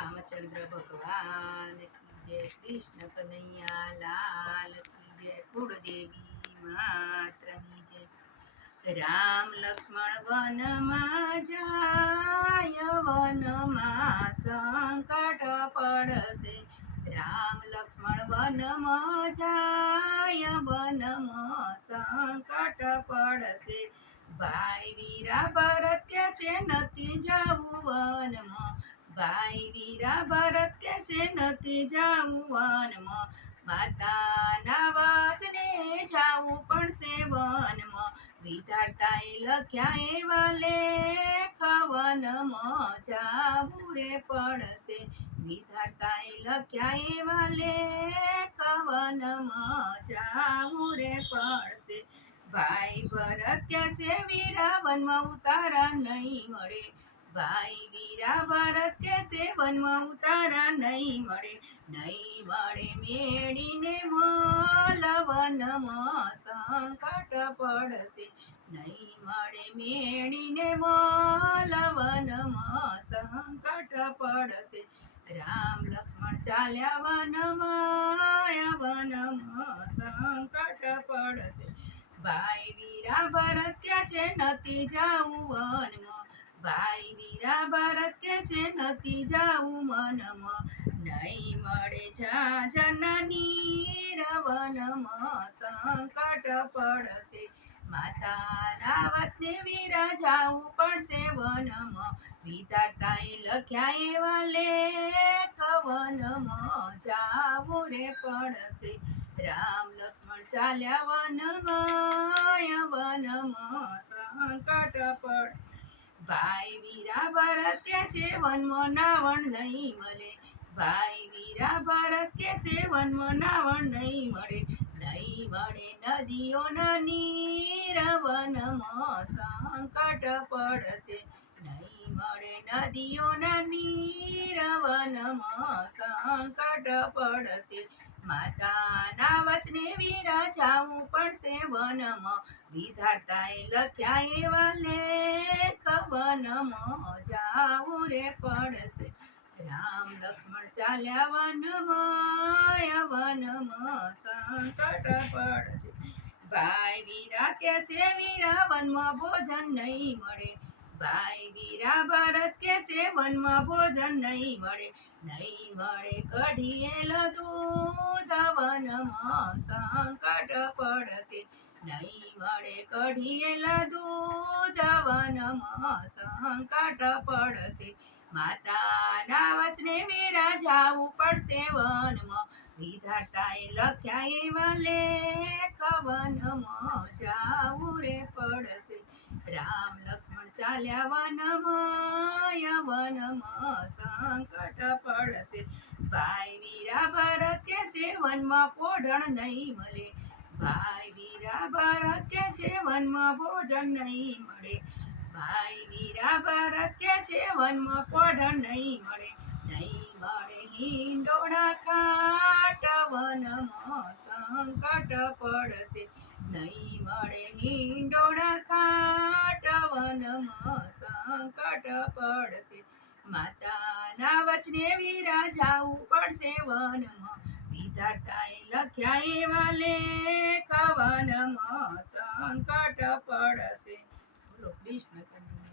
रामचंद्र भगवान की जय, कृष्ण कन्हैया लाल की जय, कुलदेवी मातनी जय। राम लक्ष्मण वन में जाय, वन में संकट पड़से। राम लक्ष्मण वन में जाय, वन में संकट पड़से। भाई वीरा भरत के से नती जाऊ वन में, भाई वीरा भरत के से नती जाऊ वन में। माताना वचने जाऊ पण से वन में, विधाताए लख्याए वाले कवन में जाऊ रे पड़से। विधाताए लख्याए वाले कवन में जाऊ रे पड़से। भाई भरत कैसे वीरा वन में उतारा नहीं मरे। भाई वीरा भरत कैसे वन में उतारा नहीं मरे। नहीं मरे मेड़ी ने मोल वन में संकट पड़से। नहीं मरे मेड़ी ने मोल वन में संकट पड़से। राम लक्ष्मण चाल्या वन में, वन में संकट पड़से। भाई वीरा भरत के छे नती जाऊ वन में, भाई वीरा भरत के छे नती जाऊ मन में। नहीं मरे जा जननी वन में संकट पड़से। माता वचने वीरा जाऊ पड़से वन में। विधाताए लख्याए वाले कवन में जाऊ रे पड़से। राम लक्ष्मण चाल्या वन में, वन में संकट पड़। भाई वीरा भरत के से वन में नावण नहीं मले। भाई वीरा भरत के से वन में नावण नहीं मरे। नहीं मरे नदियों नीर वन में संकट पड़से। नहीं मरे नदियों नीर वन में संकट पड़से। माता वचने वीरा जाऊ पड़से वन में। विधाताए लख्याए वाले कवन में जाऊ रे पड़से। राम लक्ष्मण चाल्या वन में, वन में संकट पड़से। भाई वीरा कैसे वीरा वन में भोजन नहीं मरे। भाई वीरा भरत कैसे वन में भोजन नहीं मरे। नहीं मरे कढ़िएल दूध वन में संकट पड़से। नहीं मरे कढ़िएल दूध वन में संकट पड़से। माता वचने वीरा जाऊ पड़से वन में। विधाताए लख्याए वाले कवन में जाऊ रे पड़से। राम लक्ष्मण चाल्या वन में, वन में संकट पड़से। भाई वीरा भरत के से वन में पोढ़ण नहीं मले। भाई वीरा भरत के से वन में भोजन नहीं मरे। भाई वीरा भरत के से वन में पोढ़ण नहीं मरे। नहीं मरे हिंडोळा खाट वन में संकट पड़से। नहीं मरे हिंडोळा खाट वन में संकट पड़से। माता वचने वीरा जाऊ पड़से वन में। विधाताए लख्याए वाले कवन में संकट पड़से। बोलो कृष्ण कन्हैया।